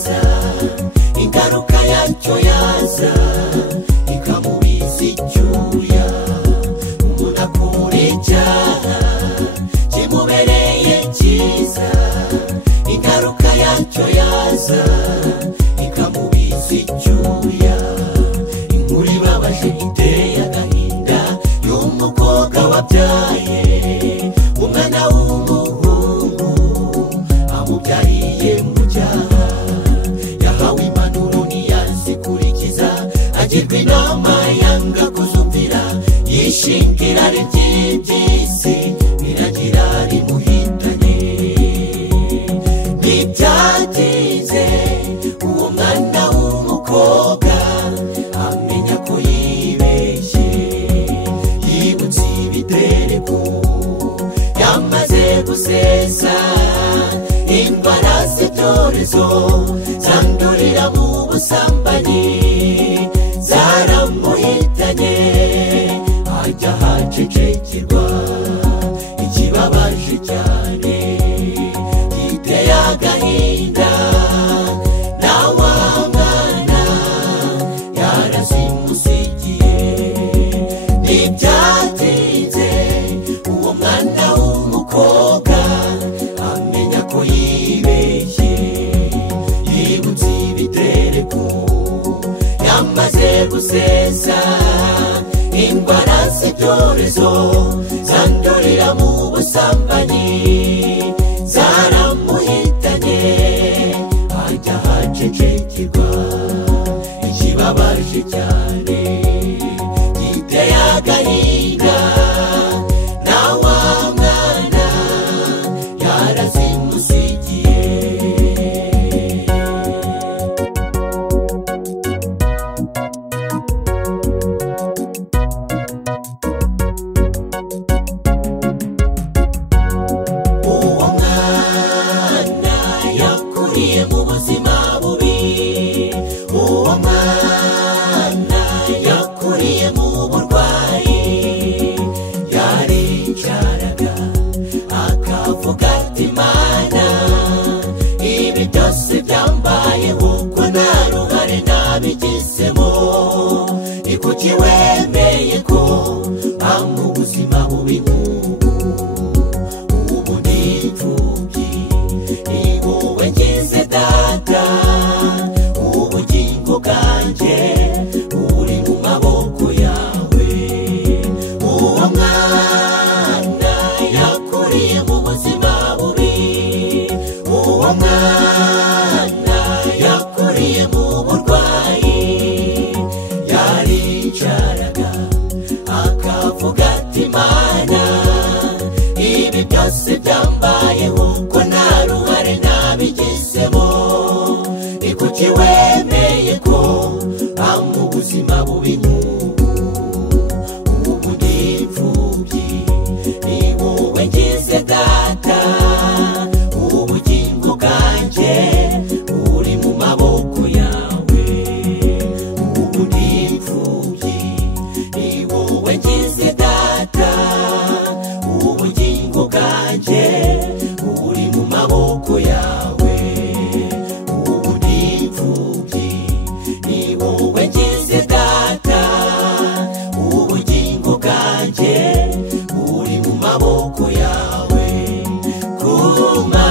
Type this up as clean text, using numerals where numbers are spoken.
cyiza ingaruka yacyo yaza ikamubiza icyuya umuntu akura icyaha kimubereye cyiza ingaruka yacyo yaza ikamubiza icyuya inkuru ibabaje iteye agahinda y'umukobwa wabyaye umwana w'umuhungu amubyariye mu cyaha yahawe impanuro ntiyazikurikiza agirwa inama yanga kuzumvira yishingira ry'iby'isi biragira rimuhitane ntibyatinze uwo mwana w'umukobwa amenya ko yibeshye yibutse ibitereko yamaze gusesa indwara z'ibyorezo zandurira mu busambanyi zaramuhitanye ajya hacecekirwa ikibabaje cyane giteye agahinda na wa mwana yarazimusigiye ntibyatinze uwo mwana w'umukobwa amenya ko yibeshye yibutse ibitereko yamaze gusesa indwara z'ibyorezo zandurira mu busambanyi zaramuhitanye ajya hacecekirwa ikibabaje cyane giteye agahinda na wa mwana yarazimusigiye kuki wemeye ko amba ubuzima bubi nk'ubu ubu ni imfubyi ni wowe ngize data ubugingo bwanjye buri mu maboko yawe uwo mwana yakuriye mu buzima bubi uwo mwana yakuriye mu burwayi yaricaraga akavuga ati Mana ibi byose byambayeho ko nta ruhare nabigizemo ni kuki wemeye ko amba ubuzima bubi nk'ubu ubu ni imfubyi ni wowe ngize data ubugingo bwanjye buri mu maboko yawe ubu ni imfubyi ni wowe ngize data ubugingo bwanjye buri mu maboko yawe ubu ni imfubyi ni wowe ngize data ubugingo bwanjye buri mu maboko yawe kuma